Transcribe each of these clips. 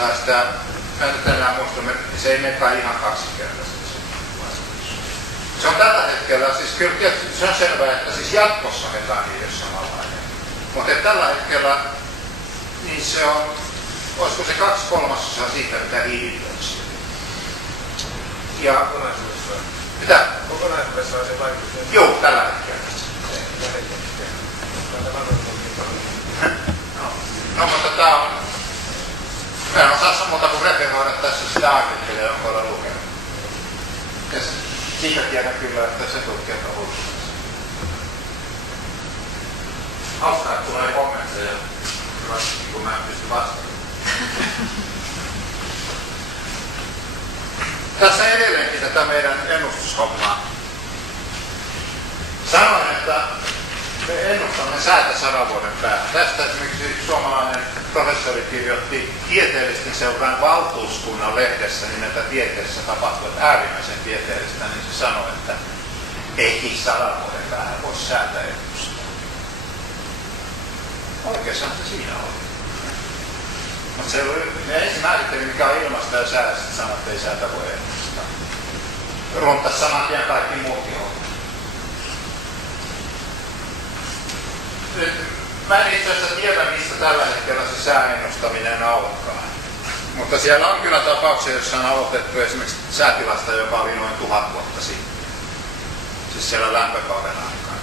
ainoastaan sitä, mä en enää muista, se ei menekaan ihan kaksinkertaisesti. Se on tällä hetkellä, siis kyllä tietysti se on selvää, että siis jatkossa metani on samanlainen. Mutta tällä hetkellä, niin se on, olisiko se 2/3 siitä, mitä hiilidioksidia. Ja kokonaisuudessaan. mitä? Kokonaisuudessaan se vaikuttaa. Joo, tällä hetkellä. No, mutta tää on... Mä en osaa muuta kuin referoida tässä sitä artikkelia, jonka olen lukenut. Ja siitä tiedän kyllä, että se tutkijat on hulluudessa. Hauskaa, että tulee kommentteja, kun mä en pysty vastaamaan. Tässä edelleenkin tätä meidän ennustushommaa. Sanoin, että me ennustamme säätä 100 vuoden päähän. Tästä esimerkiksi suomalainen professori kirjoitti tieteellisten seuran valtuuskunnan lehdessä nimeltä Tieteessä tapahtuvat äärimmäisen tieteellistä, niin se sanoi, että ei 100 vuoden päähän voi säätä ennustaa. Oikeastaan se siinä oli. Mutta se oli, ne ensin määritteli, mikä on ilmasta ja sää, sitten sanoi, että ei säätä voi ennustaa. Runtas saman tien kaikki muutkin on. Mä en itse asiassa tiedä, mistä tällä hetkellä se sääennustaminen alkaa. Mutta siellä on kyllä tapauksia, joissa on aloitettu esimerkiksi säätilasta, joka oli noin 1000 vuotta sitten. Siis siellä lämpökauden aikana.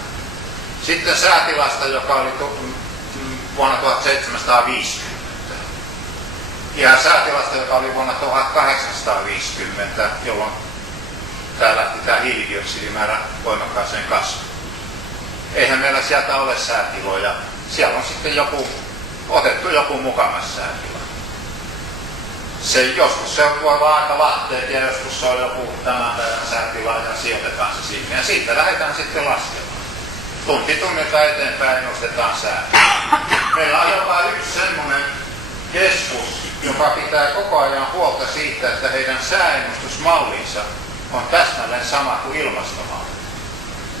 Sitten säätilasta, joka oli vuonna 1750. Ja säätilasta, joka oli vuonna 1850, jolloin tää lähti tämä hiilidioksidimäärä voimakkaaseen kasvuun. Eihän meillä sieltä ole säätiloja. Siellä on sitten otettu joku mukamas säätila. Joskus se voi olla aika lahteet ja joskus se on joku tämän päivän säätila ja sijoitetaan se sinne. Ja siitä lähdetään sitten laskemaan. Tunti tunnilta eteenpäin nostetaan säätila. Meillä on jopa yksi semmoinen keskus, joka pitää koko ajan huolta siitä, että heidän sääennustusmallinsa on täsmälleen sama kuin ilmastomalli.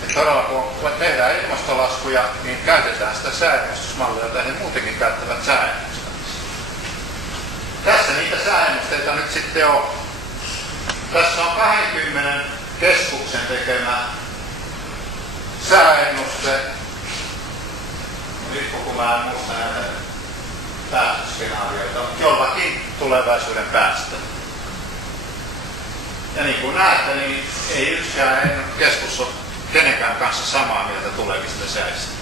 Et todella kun tehdään ilmastolaskuja, niin käytetään sitä sääennustusmallia, jota he muutenkin käyttävät sääennustamisessa. Tässä niitä sääennusteita nyt sitten on. Tässä on 20 keskuksen tekemä sääennuste. Nyt kun mä en muista näitä päästöskenaarioita, jollakin tulevaisuuden päästä. Ja niin kuin näette, niin ei yksikään keskus ole kenenkään kanssa samaa mieltä tulevista säistä.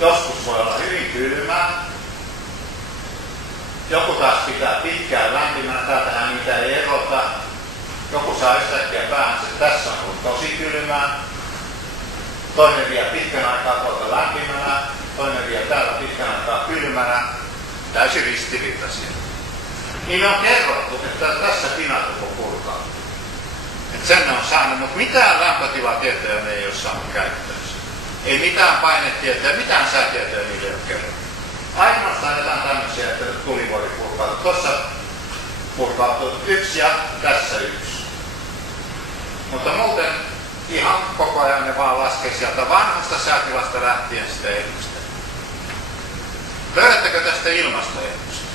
Joskus voi olla hyvin kylmää. Joku taas pitää pitkään lämpimänä, täältähän niitä ei erota. Joku saa yhtäkkiä päänsä, tässä on ollut tosi kylmää. Toinen vie pitkän aikaa tuolta lämpimänä, toinen vie täällä pitkän aikaa kylmänä. Täysin ristiriitaisia. Niin on kerrottu, että tässä pinatuko purkaa. Et sen ne on saanut, mutta mitään lämpötilatietoja ne ei ole saanut käyttöönsä. Ei mitään painetietoja, mitään säätietoja niille ei ole kerrottu. Ainoastaan jotain tämmöisiä, että tulivuori purkautuu. Tuossa purkautuu 1 ja tässä 1. Mutta muuten ihan koko ajan ne vaan laskee sieltä vanhasta säätilasta lähtien sitä ennusteita. Löydättekö tästä ilmastoennusteita?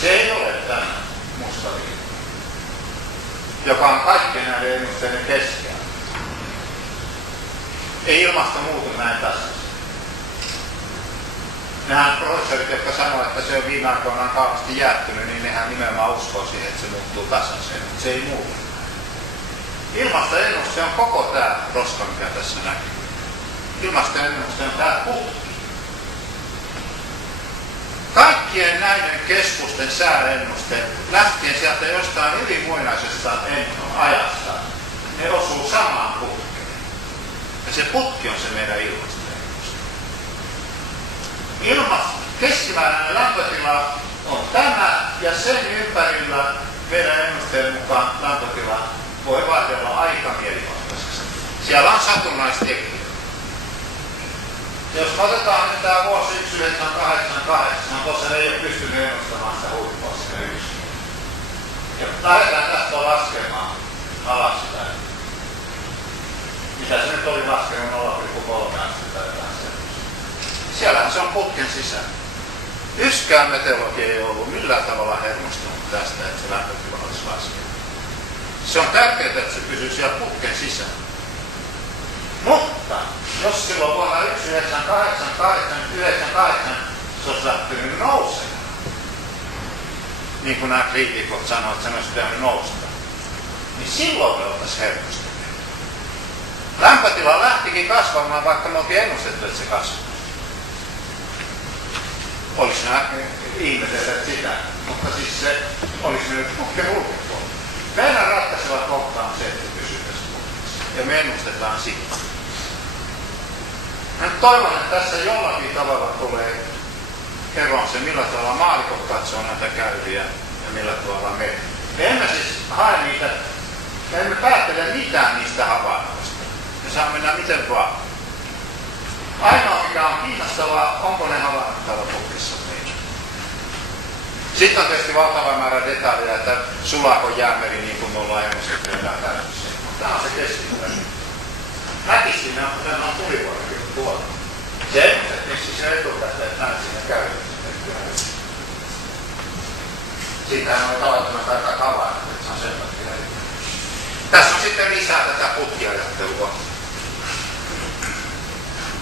Se ei ole tämä musta viiva, joka on kaikkien näiden ennusteiden keskellä. Ei ilmasto muutu näin tasaisesti. Nehän professorit, jotka sanoo, että se on viime aikoina kauheasti jäättynyt, niin nehän nimenomaan uskoo siihen, että se muuttuu tasaiseen. Se ei muutu. Ilmastoennuste on koko tämä roska, mikä tässä näkyy. Ilmastoennuste on tämä putki. Kaikkien näiden keskusten sääennusteet, lähtien sieltä jostain hyvin muinaisesta ajasta, ne osuu samaan putkeen. Ja se putki on se meidän ilmastoennuste. Keskimääräinen lämpötila on tämä, ja sen ympärillä meidän ennusteen mukaan lämpötila voi vaihdella aika mielivaltaisesti. Siellä on satunnaistekijä. Jos otetaan nyt tämä vuosi 1988, tuossa ei ole pystynyt ennustamaan sitä huippua sinne yksin. Ja lähdetään tästä laskemaan alaspäin. Mitä se nyt oli laskenut 0,3 astetta tai jotain sellaista. Siellähän se on putken sisällä. Yksikään meteorologi ei ollut millään tavalla hermostunut tästä, että se lämpötila olisi laskenut. Se on tärkeää, että se pysyy siellä putken sisällä. Mutta jos silloin vuonna 1998 se olisi lähtenyt nousemaan, niin kuin nämä kriitikot sanoivat, että se olisi pitänyt nousta, niin silloin me oltaisiin hermostuneet. Lämpötila lähtikin kasvamaan, vaikka me oltiin ennustettu, että se kasvaa. Olisi nämä ihmetelleet sitä, mutta siis se olisi mennyt putken ulkopuolella. Meidän ratkaiseva kohta on se, että se pysyy tässä putkessa. Ja me ennustetaan sitä. Mä toivon, että tässä jollakin tavalla tulee kerron se, millä tavalla maalikot katsoo näitä käyviä ja millä tavalla me. Me emme siis hae niitä, me emme päättele mitään niistä havainnoista. Me saa mennä miten vaan. Ainoa mikä on kiinnostavaa, onko ne havainnot täällä putkissa meillä. Sitten on tietysti valtava määrä detaljeja, että sulaako jäämeri niin kuin me ollaan ennustettu enää täysin. Tämä on se keskittäinen. Näkisti ne on tulivuorokin tuolla. Se ennustettiin se etukäteen, että näin siinä käy. Siitähän on tavattomasti aika havainnut, että se on sen takia. Tässä on sitten lisää tätä putkiajattelua.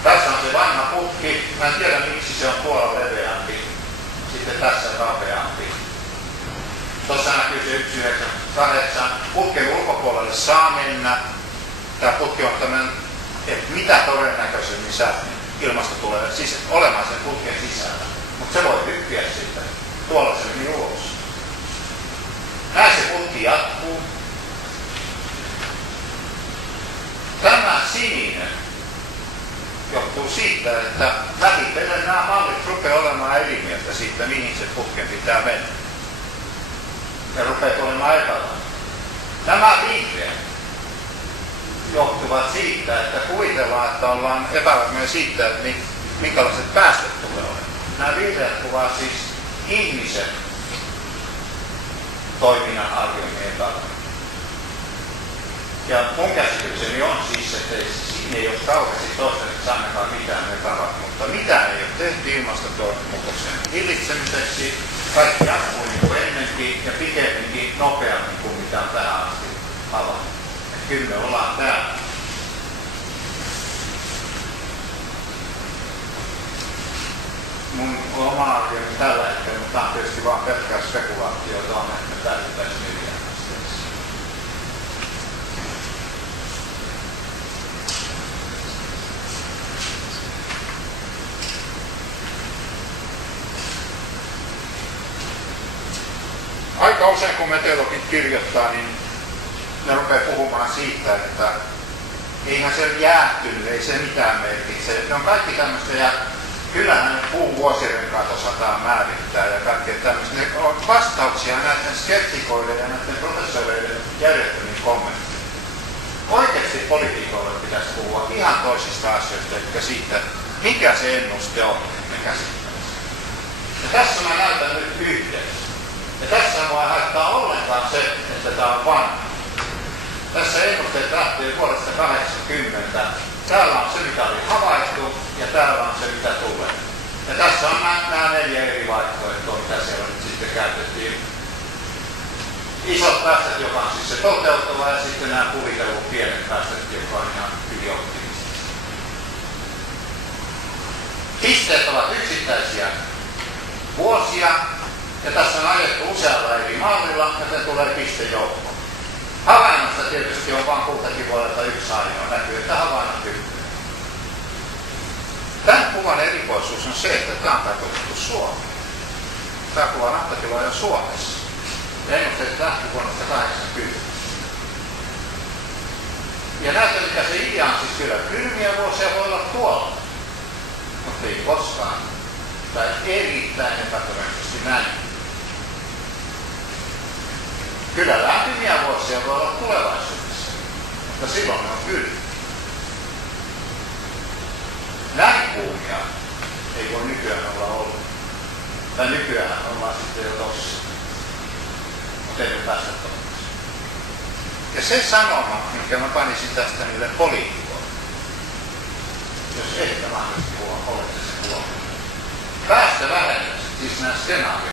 Tässä on se vanha putki. Mä en tiedä miksi se on tuolla leveämpi. Sitten tässä kapeampi. Tuossa näkyy se 198. Putken ulkopuolelle saa mennä. Tämä putki on tämmöinen, että mitä todennäköisemmin ilmasto tulee olemaan sen putken sisällä. Mutta se voi hyppiä sitten tuolla se meni ulos. Näin se putki jatkuu. Tämä sininen johtuu siitä, että vähitellen nämä mallit rupeaa olemaan eri mieltä siitä, mihin se putken pitää mennä. Ne rupeaa olemaan epävarmaa. Nämä vihreät johtuvat siitä, että kuvitellaan, että ollaan epävarmoja siitä, että minkälaiset päästöt tulee olemaan. Nämä vihreät kuvaa siis ihmisen toiminnan arvioinnin epävarmaa. Ja mun käsitykseni on siis, että ei ole kauheasti toistaiseksi ainakaan mitään epävarmaa, mutta mitään ei ole tehty ilmastonmuutoksen hillitsemiseksi. Kaikki jatkuu niin kuin ennenkin ja pikemminkin nopeammin kuin mitä on tähän asti havaittu. Kyllä me ollaan täällä. Mun oma arvioni tällä hetkellä, mutta tämä on tietysti vaan pelkkää spekulaatiota, on, että me täytettäisiin 4 asteessa. Aika usein kun meteorologit kirjoittaa, niin ne rupeaa puhumaan siitä, että eihän se jäähtynyt, ei se mitään merkitse. Ne on kaikki tämmöistä, ja kyllähän puun vuosirenkaat osataan määrittää ja kaikkea tämmöistä. Ne on vastauksia näiden skeptikoille ja näiden professoreiden järjettömiin kommentteihin. Oikeasti poliitikoille pitäisi puhua ihan toisista asioista, eli siitä, mikä se ennuste on, mikä sitten. Ja tässä mä näytän nyt yhden. Ja tässä ei haittaa ollenkaan se, että tämä on vanha. Tässä ennusteet lähtee vuodesta 80. Täällä on se, mitä oli havaittu, ja täällä on se, mitä tulee. Ja tässä on nämä 4 eri vaihtoehtoa, mitä siellä nyt sitten käytettiin. Isot päästöt, joka on siis se toteuttava, ja sitten nämä kuvitellut pienet päästöt, joka on ihan hyvin optimistista. Pisteet ovat yksittäisiä vuosia, ja tässä on ajettu usealla eri mallilla, joten tulee pistejoukko. Havainnosta tietysti on vain kultakin vuodelta yksi ainoa. Näkyy, että havainnot yhteen. Tämän kuvan erikoisuus on se, että tämä on tarkoitettu Suomeen. Tämä kuva nattatiloja on Suomessa. Ja ennusteet lähti vuodesta 80. Ja näyttää, mikä se idea on, siis kyllä kylmiä vuosia voi olla tuolla. Mutta ei koskaan. Tai erittäin epätodennäköisesti näin. Kyllä lämpimiä vuosia voi olla tulevaisuudessa, mutta silloin ne on kylmiä. Näin kuumia ei voi nykyään olla ollut. Tai nykyään ollaan sitten jo tossa. Mutta ei me päästä toivoksi. Ja se sanoma, minkä mä panisin tästä niille poliitikoille, jos ei tämä olette se huomioon. Päästövähennykset Siis nämä skenaariot.